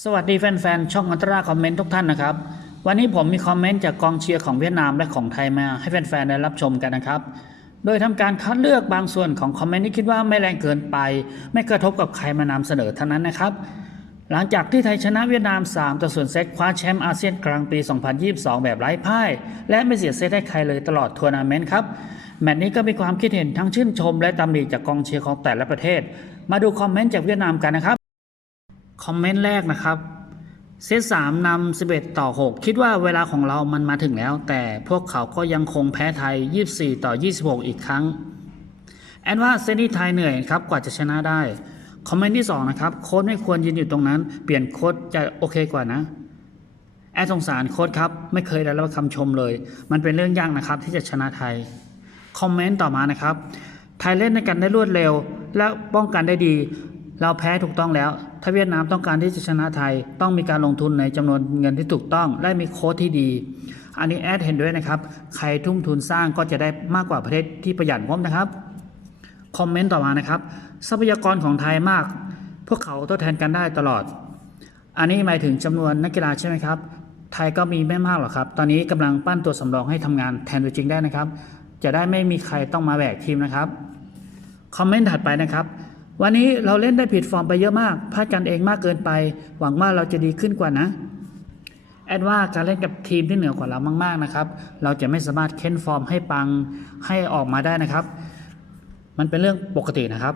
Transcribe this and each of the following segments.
สวัสดีแฟนๆ ช่องอัตราคอมเมนต์ทุกท่านนะครับ วันนี้ผมมีคอมเมนต์จากกองเชียร์ของเวียดนามและของไทยมาให้แฟนๆ ได้รับชมกันนะครับ โดยทำการคัดเลือกบางส่วนของคอมเมนต์ที่คิดว่าไม่แรงเกินไป ไม่กระทบกับใครมานำเสนอเท่านั้นนะครับ หลังจากที่ไทยชนะเวียดนาม 3 ต่อ0เซตคว้าแชมป์อาเซียนกลางปี 2022 แบบไร้พ่าย และไม่เสียเซตให้ใครเลยตลอดทัวร์นาเมนต์ครับแมตช์นี้ก็มีความคิดเห็นทั้งชื่นชม และตำหนิจากกองเชียร์ของแต่ละประเทศ มาดูคอมเมนต์จากเวียดนามกันนะครับ คอมเมนต์แรกนะครับ เซตสามนำ11ต่อ6คิดว่าเวลาของเรามันมาถึงแล้ว แต่พวกเขาก็ยังคงแพ้ไทย24ต่อ26อีกครั้ง แอนว่าเซตนี้ไทยเหนื่อยครับกว่าจะชนะได้ คอมเมนต์ที่2นะครับโค้ชไม่ควรยืนอยู่ตรงนั้น เปลี่ยนโค้ชจะโอเคกว่านะแอนสงสารโค้ชครับ ไม่เคยได้รับคำชมเลย มันเป็นเรื่องยากนะครับที่จะชนะไทย คอมเมนต์ต่อมานะครับ ไทยเล่นในกันได้รวดเร็ว และป้องกันได้ดี เราแพ้ถูกต้องแล้ว ถ้าเวียดนามต้องการที่จะชนะไทย ต้องมีการลงทุนในจำนวนเงินที่ถูกต้อง และมีโค้ชที่ดี อันนี้แอดเห็นด้วยนะครับ ใครทุ่มทุนสร้างก็จะได้มากกว่าประเทศที่ประหยัดงบนะครับ คอมเมนต์ต่อมานะครับ ทรัพยากรของไทยมาก พวกเขาทดแทนกันได้ตลอด อันนี้หมายถึงจำนวนนักกีฬาใช่ไหมครับ ไทยก็มีไม่มากหรอกครับ ตอนนี้กำลังปั้นตัวสำรองให้ทำงานแทนตัวจริงได้นะครับ จะได้ไม่มีใครต้องมาแบกทีมนะครับ คอมเมนต์ถัดไปนะครับ วันนี้เราเล่นได้ผิดฟอร์มไปเยอะมากพลาดกันเองมากเกินไป หวังว่าเราจะดีขึ้นกว่านะแอดว่าการเล่นกับทีมที่เหนือกว่าเรามาก ๆนะครับ เราจะไม่สามารถเค้นฟอร์มให้ปังให้ออกมาได้นะครับ มันเป็นเรื่องปกตินะครับ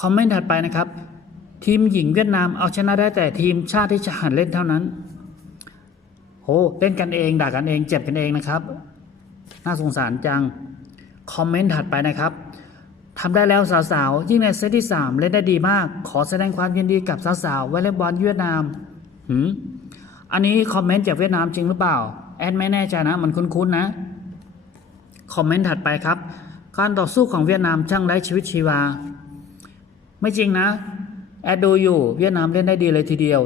คอมเมนต์ถัดไปนะครับ ทีมหญิงเวียดนามเอาชนะได้แต่ทีมชาติที่จะหันเล่นเท่านั้นโหเล่นกันเองด่ากันเองเจ็บกันเองนะครับ น่าสงสารจังคอมเมนต์ถัดไปนะครับ ทำได้แล้วสาวๆ ยิ่งในเซตที่ 3 เล่นได้ดีมาก ขอแสดงความยินดีกับสาวๆวอลเลย์บอลเวียดนามหืมอันนี้คอมเมนต์จากเวียดนามจริงหรือเปล่า แอดไม่แน่ใจนะ มันคุ้นๆนะ คอมเมนต์ถัดไปครับ การต่อสู้ของเวียดนามช่างไร้ชีวิตชีวา ไม่จริงนะ แอดดูอยู่ เวียดนามเล่นได้ดีเลยทีเดียว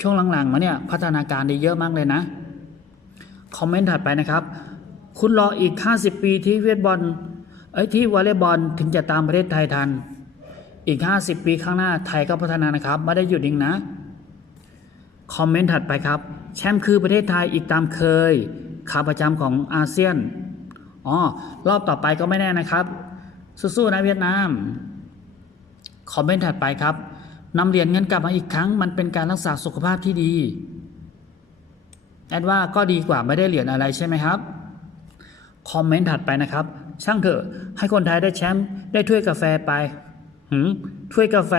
ช่วงหลังๆมาเนี่ยพัฒนาการดีเยอะมากเลยนะ คอมเมนต์ถัดไปนะครับ คุณรออีก 50 ปีที่เวียดบอล เอ้ที่วอลเลย์บอลถึงจะตามประเทศไทยทัน อีก 50 ปีข้างหน้าไทยก็พัฒนานะครับ ไม่ได้หยุดเองนะ คอมเมนต์ถัดไปครับ แชมป์คือประเทศไทยอีกตามเคยขาประจำของอาเซียนอ๋อรอบต่อไปก็ไม่แน่นะครับ สู้ๆนะเวียดนาม คอมเมนต์ถัดไปครับนำเหรียญเงินกลับมาอีกครั้ง มันเป็นการรักษาสุขภาพที่ดีแอดว่าก็ดีกว่าไม่ได้เหรียญอะไรใช่ไหมครับ คอมเมนต์ถัดไปนะครับ ช่างเถอะ ให้คนไทยได้แชมป์ได้ถ้วยกาแฟไปหืมถ้วยกาแฟ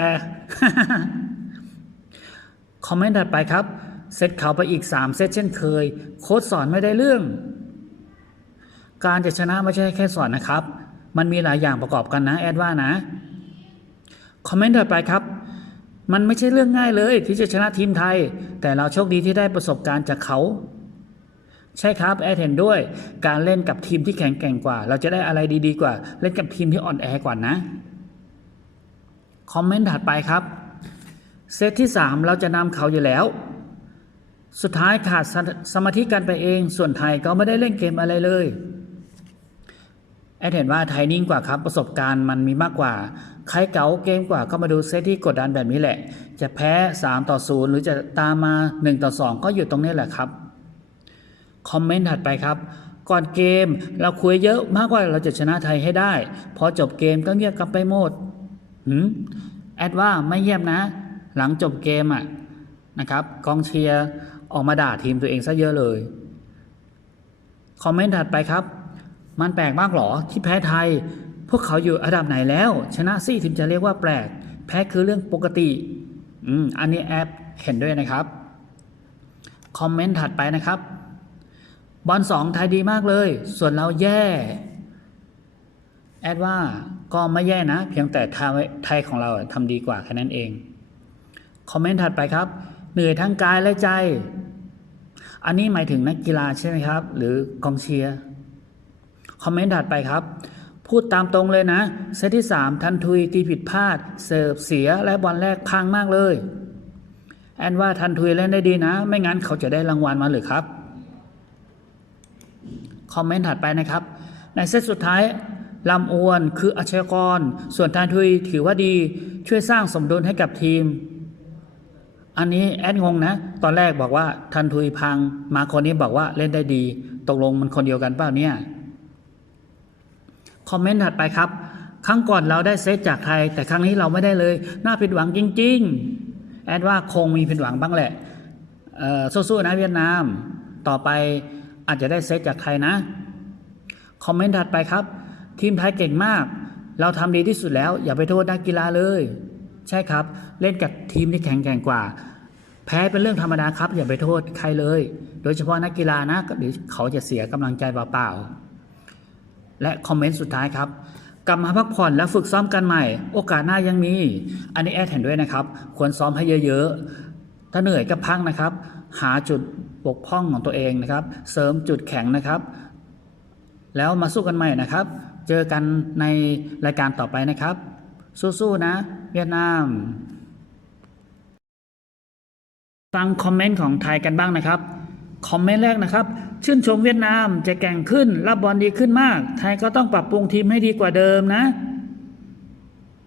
คอมเมนต์ถัดไปครับ เซตเขาไปอีก 3 เซตเช่นเคย โค้ชสอนไม่ได้เรื่อง การจะชนะไม่ใช่แค่สอนนะครับ มันมีหลายอย่างประกอบกันนะ แอดว่านะ คอมเมนต์ถัดไปครับ มันไม่ใช่เรื่องง่ายเลยที่จะชนะทีมไทย แต่เราโชคดีที่ได้ประสบการณ์จากเขา ใช่ครับแอดเห็นด้วยการเล่นกับทีมที่แข็งแกร่งกว่า เราจะได้อะไรดีๆกว่า เล่นกับทีมที่อ่อนแอกว่านะคอมเมนต์ถัดไปครับ เซตที่ 3 เราจะนำเขาอยู่แล้ว สุดท้ายขาดสสมาธิกันไปเอง ส่วนไทยก็ไม่ได้เล่นเกมอะไรเลยแอดเห็นว่าไทยนิ่งกว่าครับ ประสบการณ์มันมีมากกว่า ใครเก๋าเกมกว่าก็มาดูเซตที่กดดันแบบนี้แหละ จะแพ้ 3 ต่อ 0 หรือจะตามมา 1 ต่อ 2 ก็อยู่ตรงนี้แหละครับ คอมเมนต์ถัดไปครับก่อนเกมเราคุยเยอะมากกว่าเราจะชนะไทยให้ได้ พอจบเกมก็เงียบกันไปหมดหืมแอดว่าไม่เงียบนะ หลังจบเกมอะนะครับกองเชียร์ออกมาด่าทีมตัวเองซะเยอะเลยคอมเมนต์ถัดไปครับ มันแปลกมากหรอที่แพ้ไทย พวกเขาอยู่อันดับไหนแล้ว ชนะซี่ถึงจะเรียกว่าแปลก แพ้คือเรื่องปกติอืมอันนี้แอปเห็นด้วยนะครับคอมเมนต์ถัดไปนะครับ บอลสองไทยดีมากเลย ส่วนเราแย่ แอดว่าก็ไม่แย่นะ เพียงแต่ไทยของเราทำดีกว่าแค่นั้นเอง คอมเมนต์ถัดไปครับ เหนื่อยทั้งกายและใจ อันนี้หมายถึงนักกีฬาใช่ไหมครับ หรือกองเชียร์ คอมเมนต์ถัดไปครับ พูดตามตรงเลยนะ เซตที่ 3 ทันทุยตีผิดพลาด เสิร์ฟเสียและบอลแรกพังมากเลย แอนว่าทันทุยเล่นได้ดีนะ ไม่งั้นเขาจะได้รางวัลมาหรือครับ อมเมนต์ถัดไปนะครับ ในเซตสุดท้ายลำอวนคืออาชญากร ส่วนทานทุยถือว่าดีช่วยสร้างสมดุลให้กับทีม อันนี้แอดงงนะ ตอนแรกบอกว่าทันทุยพัง มาคนนี้บอกว่าเล่นได้ดี ตกลงมันคนเดียวกันเปล่าเนี่ย คอมเมนต์ถัดไปครับ ครั้งก่อนเราได้เซตจากไทย แต่ครั้งนี้เราไม่ได้เลย น่าผิดหวังจริง ๆ แอดว่าคงมีผิดหวังบ้างแหละสู้ๆนะเวียดนาม ต่อไป อาจจะได้เซตจากไทยนะ คอมเมนต์ถัดไปครับ ทีมไทยเก่งมาก เราทำดีที่สุดแล้ว อย่าไปโทษนักกีฬาเลย ใช่ครับ เล่นกับทีมที่แข็งแกร่งกว่า แพ้เป็นเรื่องธรรมดาครับ อย่าไปโทษใครเลย โดยเฉพาะนักกีฬานะเดี๋ยวเขาจะเสียกำลังใจเปล่าๆ และคอมเมนต์สุดท้ายครับกลับมาพักผ่อนและฝึกซ้อมกันใหม่ โอกาสหน้ายังมี อันนี้แอดเห็นด้วยนะครับ ควรซ้อมให้เยอะๆ ถ้าเหนื่อยก็พักนะครับ หาจุด บกพร่องของตัวเองนะครับ เสริมจุดแข็งนะครับ แล้วมาสู้กันใหม่นะครับ เจอกันในรายการต่อไปนะครับ สู้ๆนะ เวียดนาม ฟังคอมเมนต์ของไทยกันบ้างนะครับคอมเมนต์แรกนะครับ ชื่นชมเวียดนามจะแก่งขึ้น รับบอลดีขึ้นมาก ไทยก็ต้องปรับปรุงทีมให้ดีกว่าเดิมนะ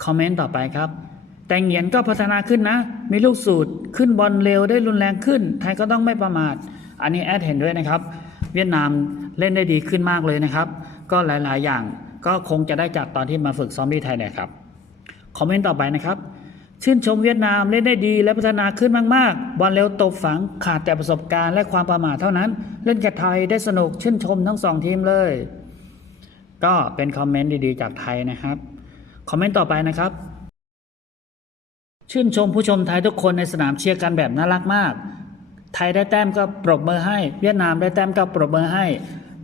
คอมเมนต์ต่อไปครับ แต่งเหยียนก็พัฒนาขึ้นนะ มีลูกสูตร ขึ้นบอลเร็วได้รุนแรงขึ้น ไทยก็ต้องไม่ประมาท อันนี้แอดเห็นด้วยนะครับ เวียดนามเล่นได้ดีขึ้นมากเลยนะครับ ก็หลาย ๆ อย่างก็คงจะได้จากตอนที่มาฝึกซ้อมที่ไทยนี่ยครับ คอมเมนต์ต่อไปนะครับ ชื่นชมเวียดนามเล่นได้ดีและพัฒนาขึ้นมาก ๆ บอลเร็วตบฝังขาดแต่ประสบการณ์และความประมาทเท่านั้น เล่นกับไทยได้สนุกชื่นชมทั้งสองทีมเลย ก็เป็นคอมเมนต์ดี ๆ จากไทยนะครับ คอมเมนต์ต่อไปนะครับ ชื่นชมผู้ชมไทยทุกคนในสนามเชียร์กันแบบน่ารักมาก ไทยได้แต้มก็ปรบมือให้ เวียดนามได้แต้มก็ปรบมือให้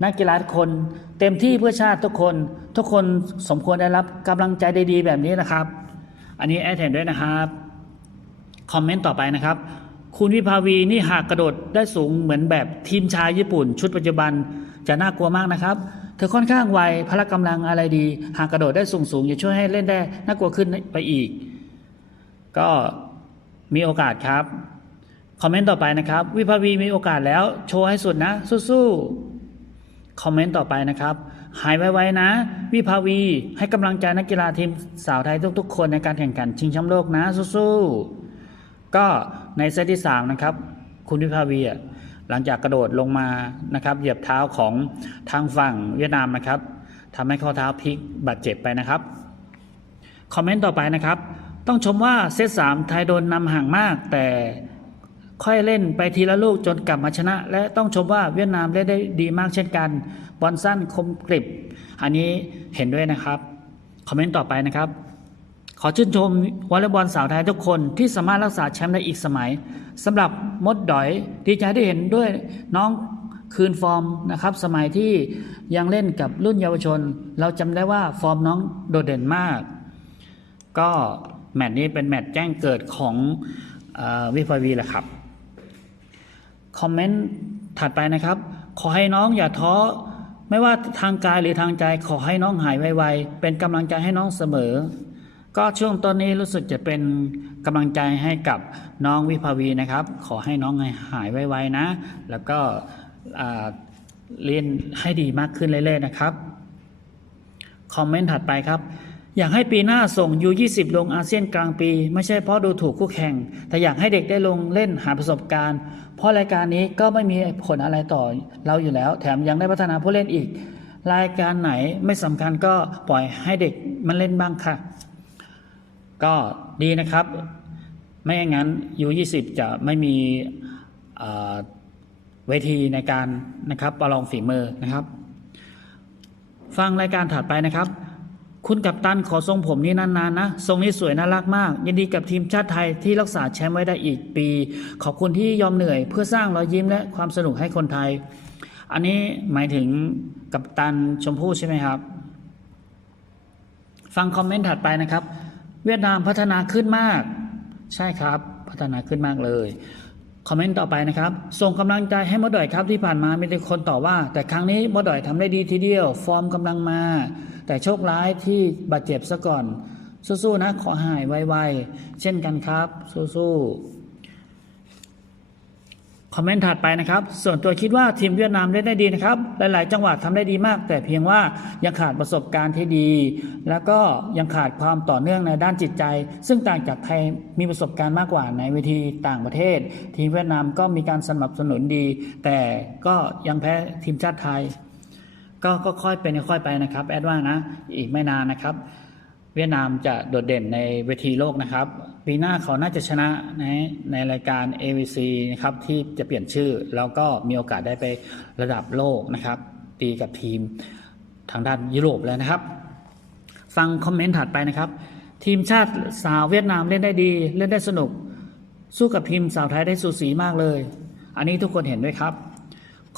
นักกีฬาทุกคน เต็มที่เพื่อชาติทุกคน ทุกคนสมควรได้รับกำลังใจดีๆแบบนี้นะครับ อันนี้แอดเห็นด้วยนะครับคอมเมนต์ต่อไปนะครับ คุณวิภาวีนี่หากกระโดดได้สูงเหมือนแบบทีมชายญี่ปุ่น ชุดปัจจุบันจะน่ากลัวมากนะครับเธอค่อนข้างไวพละกำลังอะไรดี หากกระโดดได้สูงสูงจะช่วยให้เล่นได้น่ากลัวขึ้นไปอีก ก็มีโอกาสครับ คอมเมนต์ต่อไปนะครับ วิภาวีมีโอกาสแล้ว โชว์ให้สุดนะ สู้ๆ คอมเมนต์ต่อไปนะครับ หายไวๆนะ วิภาวีให้กำลังใจนักกีฬาทีมสาวไทยทุกๆ คนในการแข่งขันชิงแชมป์โลกนะ สู้ๆ ก็ในเซตที่ 3 นะครับ คุณวิภาวีหลังจากกระโดดลงมานะครับ เหยียบเท้าของทางฝั่งเวียดนามนะครับทำให้ข้อเท้าพลิกบาดเจ็บไปนะครับ คอมเมนต์ต่อไปนะครับ ต้องชมว่าเซตสามไทยโดนนำห่างมาก แต่ค่อยเล่นไปทีละลูกจนกลับมาชนะ และต้องชมว่าเวียดนามเล่นได้ดีมากเช่นกัน บอลสั้นคมกริบ อันนี้เห็นด้วยนะครับ คอมเมนต์ต่อไปนะครับ ขอชื่นชมวอลเลย์บอลสาวไทยทุกคนที่สามารถรักษาแชมป์ได้อีกสมัยสำหรับมดดอยดีใจที่เห็นด้วยน้องคืนฟอร์มนะครับสมัยที่ยังเล่นกับรุ่นเยาวชน เราจำได้ว่าฟอร์มน้องโดดเด่นมาก ก็ แมตช์นี้เป็นแมตช์แจ้งเกิดของอวิภาวีแหละครับ คอมเมนต์ถัดไปนะครับ ขอให้น้องอย่าท้อไม่ว่าทางกายหรือทางใจขอให้น้องหายไวๆ เป็นกำลังใจให้น้องเสมอ ก็ช่วงต้นนี้รู้สึกจะเป็นกำลังใจให้กับน้องวิภาวีนะครับ ขอให้น้องหายไวๆนะ แล้วก็เรียนให้ดีมากขึ้นเรื่อยๆนะครับ คอมเมนต์ถัดไปครับ อยากให้ปีหน้าส่ง U20 ลงอาเซียนกลางปี ไม่ใช่เพราะดูถูกคู่แข่ง แต่อยากให้เด็กได้ลงเล่นหาประสบการณ์ เพราะรายการนี้ก็ไม่มีผลอะไรต่อเราอยู่แล้ว แถมยังได้พัฒนาผู้เล่นอีก รายการไหนไม่สำคัญก็ปล่อยให้เด็กมันเล่นบ้างค่ะ ก็ดีนะครับ ไม่อย่างนั้น U20 จะไม่มีเวทีในการนะครับประลองฝีมือนะครับ ฟังรายการถัดไปนะครับ คุณกัปตันขอทรงผมนี้นานๆนะทรงนี้สวยน่ารักมาก ยินดีกับทีมชาติไทยที่รักษาแชมป์ไว้ได้อีกปี ขอบคุณที่ยอมเหนื่อย เพื่อสร้างรอยยิ้มและความสนุกให้คนไทย อันนี้หมายถึงกัปตันชมพู่ใช่ไหมครับ ฟังคอมเมนต์ถัดไปนะครับ เวียดนามพัฒนาขึ้นมาก ใช่ครับ พัฒนาขึ้นมากเลยคอมเมนต์ต่อไปนะครับ ส่งกำลังใจให้มดดอยครับที่ผ่านมามีแต่คนต่อว่า แต่ครั้งนี้มดดอยทำได้ดีทีเดียว ฟอร์มกำลังมา แต่โชคร้ายที่บาดเจ็บซะก่อน สู้ๆนะขอหายไวๆ เช่นกันครับ สู้ๆคอมเมนต์ถัดไปนะครับ ส่วนตัวคิดว่าทีมเวียดนามเล่นได้ดีนะครับ หลาย ๆ จังหวะทำได้ดีมาก แต่เพียงว่ายังขาดประสบการณ์ที่ดี แล้วก็ยังขาดความต่อเนื่องในด้านจิตใจ ซึ่งต่างจากไทยมีประสบการณ์มากกว่าในเวทีต่างประเทศ ทีมเวียดนามก็มีการสนับสนุนดี แต่ก็ยังแพ้ทีมชาติไทย ก็ก็ค่อยเป็นค่อยไปนะครับ แอดว่านะ อีกไม่นานนะครับ เวียดนามจะโดดเด่นในเวทีโลกนะครับ ปีหน้าเขาน่าจะชนะในในรายการ AVC นะครับที่จะเปลี่ยนชื่อ แล้วก็มีโอกาสได้ไประดับโลกนะครับ ตีกับทีมทางด้านยุโรปแล้วนะครับ ฟังคอมเมนต์ถัดไปนะครับ ทีมชาติสาวเวียดนามเล่นได้ดี เล่นได้สนุก สู้กับทีมสาวไทยได้สูสีมากเลย อันนี้ทุกคนเห็นด้วยครับ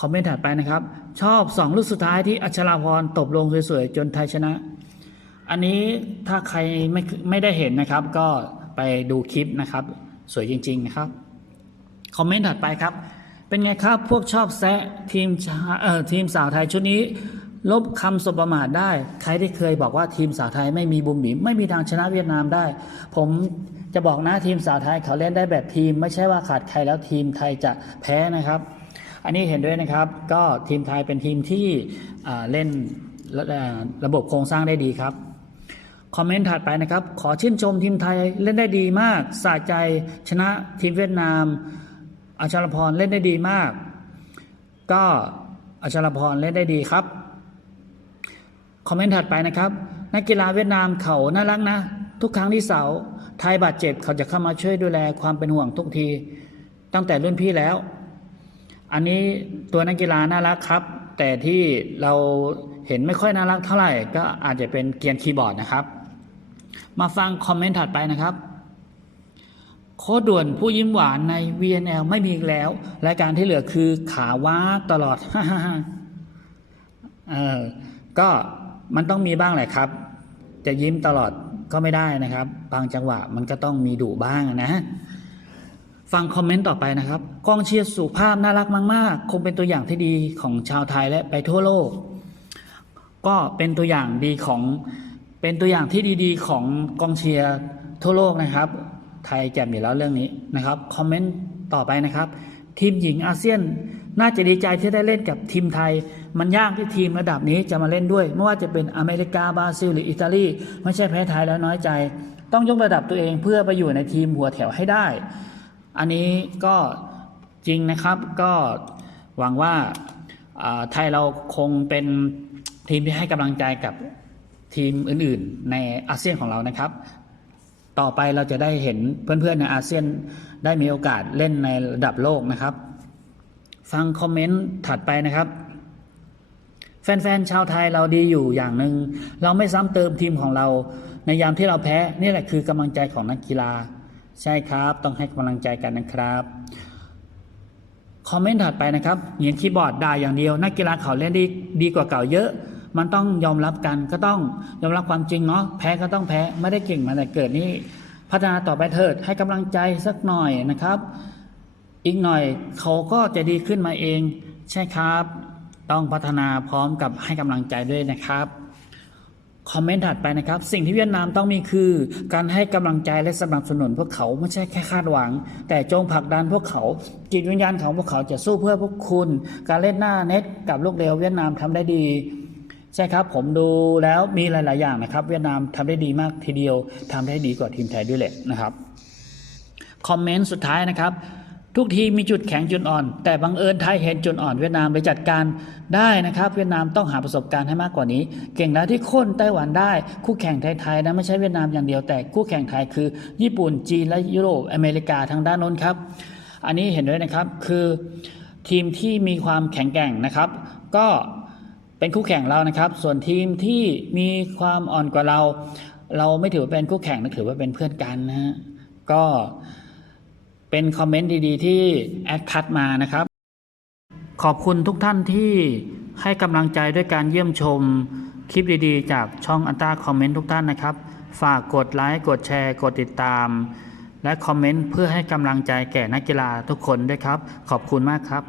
คอมเมนต์ถัดไปนะครับ ชอบสองลูกสุดท้ายที่อัชราพรตบลงสวยๆจนไทยชนะ อันนี้ถ้าใครไม่ไม่ได้เห็นนะครับ ก็ไปดูคลิปนะครับ สวยจริง ๆ นะครับ คอมเมนต์ถัดไปครับ เป็นไงครับพวกชอบแซะทีมชาเอ่อทีมสาวไทยชุดนี้ ลบคำสบประมาทได้ ใครที่เคยบอกว่าทีมสาวไทยไม่มีบุมบิมไม่มีทางชนะเวียดนามได้ ผมจะบอกนะทีมสาวไทยเขาเล่นได้แบบทีม ไม่ใช่ว่าขาดใครแล้วทีมไทยจะแพ้นะครับ อันนี้เห็นด้วยนะครับ ก็ทีมไทยเป็นทีมที่เล่นระระบบโครงสร้างได้ดีครับ คอมเมนต์ถัดไปนะครับ ขอชื่นชมทีมไทยเล่นได้ดีมากสะใจชนะทีมเวียดนามอาชรพรเล่นได้ดีมาก ก็อาชรพรเล่นได้ดีครับ คอมเมนต์ถัดไปนะครับ นักกีฬาเวียดนามเขาน่ารักนะ ทุกครั้งที่เสาไทยบาดเจ็บเขาจะเข้ามาช่วยดูแลความเป็นห่วงทุกที ตั้งแต่รุ่นพี่แล้ว อันนี้ตัวนักกีฬาน่ารักครับ แต่ที่เราเห็นไม่ค่อยน่ารักเท่าไหร่ ก็อาจจะเป็นเกียร์คีย์บอร์ดนะครับ มาฟังคอมเมนต์ถัดไปนะครับ โคด่วนผู้ยิ้มหวานใน VNL ไม่มีอีกแล้วรายการที่เหลือคือขาว้าตลอดเออก็มันต้องมีบ้างแหละครับ จะยิ้มตลอดก็ไม่ได้นะครับ บางจังหวะมันก็ต้องมีดุบ้างนะ ฟังคอมเมนต์ต่อไปนะครับกองเชียร์สุภาพน่ารักมาก ๆ คงเป็นตัวอย่างที่ดีของชาวไทยและไปทั่วโลก ก็เป็นตัวอย่างดีของเป็นตัวอย่างที่ดีๆ ของกองเชียร์ทั่วโลกนะครับ ไทยแจ่มอยู่แล้วเรื่องนี้นะครับคอมเมนต์ต่อไปนะครับ ทีมหญิงอาเซียนน่าจะดีใจที่ได้เล่นกับทีมไทย มันยากที่ทีมระดับนี้จะมาเล่นด้วย ไม่ว่าจะเป็นอเมริกาบราซิล หรืออิตาลีไม่ใช่แพ้ไทยแล้วน้อยใจ ต้องยกระดับตัวเองเพื่อไปอยู่ในทีมหัวแถวให้ได้ อันนี้ก็จริงนะครับก็หวังว่าไทยเราคงเป็นทีมที่ให้กำลังใจกับทีมอื่นๆ ในอาเซียนของเรานะครับ ต่อไปเราจะได้เห็นเพื่อนๆในอาเซียนได้มีโอกาสเล่นในระดับโลกนะครับ ฟังคอมเมนต์ถัดไปนะครับ แฟนๆชาวไทยเราดีอยู่อย่างหนึ่งเราไม่ซ้ำเติมทีมของเรา ในยามที่เราแพ้นี่แหละคือกำลังใจของนักกีฬา ใช่ครับต้องให้กำลังใจกันนะครับคอมเมนต์ถัดไปนะครับเหยียนคีย์บอร์ดด่าอย่างเดียว นักกีฬาเขาเล่นดีดีกว่าเก่าเยอะ มันต้องยอมรับกันก็ต้องยอมรับความจริงเนาะแพ้ก็ต้องแพ้ไม่ได้เก่งมาแต่เกิดนี่พัฒนาต่อไปเถิดให้กำลังใจสักหน่อยนะครับ อีกหน่อยเขาก็จะดีขึ้นมาเอง ใช่ครับ ต้องพัฒนาพร้อมกับให้กำลังใจด้วยนะครับ คอมเมนต์ถัดไปนะครับ สิ่งที่เวียดนามต้องมีคือ การให้กำลังใจและสนับสนุนพวกเขาไม่ใช่แค่คาดหวัง แต่จงผลักดันพวกเขา จิตวิญญาณของพวกเขาจะสู้เพื่อพวกคุณ การเล่นหน้าเน็ตกับลูกเร็วเวียดนามทำได้ดีใช่ครับ ผมดูแล้วมีหลาย ๆ อย่างนะครับ เวียดนามทำได้ดีมากทีเดียวทำได้ดีกว่าทีมไทยด้วยแหละนะครับคอมเมนต์สุดท้ายนะครับ ทุกทีมมีจุดแข็งจุดอ่อน แต่บังเอิญไทยเห็นจุดอ่อนเวียดนามไปจัดการได้นะครับ เวียดนามต้องหาประสบการณ์ให้มากกว่านี้ เก่งแล้วที่ค่นไต้หวันได้ คู่แข่งไทยๆนะไม่ใช่เวียดนามอย่างเดียวแต่คู่แข่งไทยคือ ญี่ปุ่นจีนและยุโรปอเมริกาทางด้านโน้นครับ อันนี้เห็นด้วยนะครับคือทีมที่มีความแข็งแกร่งนะครับ ก็เป็นคู่แข่งเรานะครับ ส่วนทีมที่มีความอ่อนกว่าเรา เราไม่ถือว่าเป็นคู่แข่งนะถือว่าเป็นเพื่อนกันนะฮะก็ เป็นคอมเมนต์ดีๆ ที่แอดคัดมานะครับ ขอบคุณทุกท่านที่ให้กำลังใจด้วยการเยี่ยมชมคลิปดีๆ จากช่องอันต้าคอมเมนต์ทุกท่านนะครับ ฝากกดไลค์กดแชร์กดติดตาม และคอมเมนต์เพื่อให้กำลังใจแก่นักกีฬาทุกคนด้วยครับ ขอบคุณมากครับ